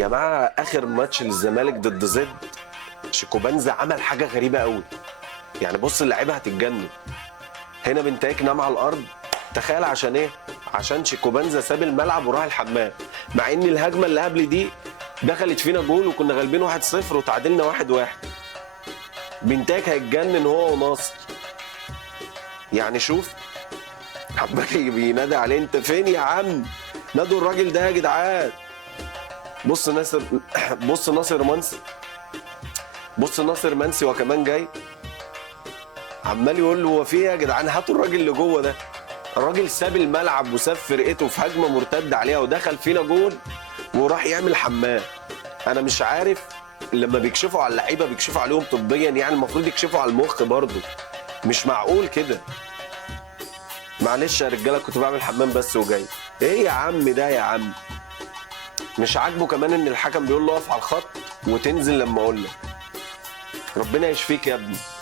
جماعه اخر ماتش للزمالك ضد زد، شيكوبانزا عمل حاجه غريبه قوي. يعني بص اللعيبه هتتجنن. هنا بنتايك نام على الارض، تخيل عشان ايه؟ عشان شيكوبانزا ساب الملعب وراح الحمام، مع ان الهجمه اللي قبل دي دخلت فينا جول وكنا غالبين 1-0 وتعادلنا 1-1. بنتايك هيتجنن هو وناصر. يعني شوف حباكي بينادي عليه، انت فين يا عم؟ نادوا الراجل ده يا جدعان. بص ناصر، بص ناصر منسي، بص ناصر منسي وكمان جاي عمال يقول له هو في ايه يا جدعان؟ هاتوا الراجل اللي جوه ده. الراجل ساب الملعب وساب فرقته في هجمه مرتده عليها ودخل فينا جول وراح يعمل حمام. انا مش عارف، لما بيكشفوا على اللعيبه بيكشفوا عليهم طبيا، يعني المفروض يكشفوا على المخ برضه. مش معقول كده. معلش يا رجاله كنت بعمل حمام بس وجاي. ايه يا عم ده يا عم؟ مش عاجبه كمان ان الحكم بيقول له اقف على الخط وتنزل لما اقول لك. ربنا يشفيك يا ابني.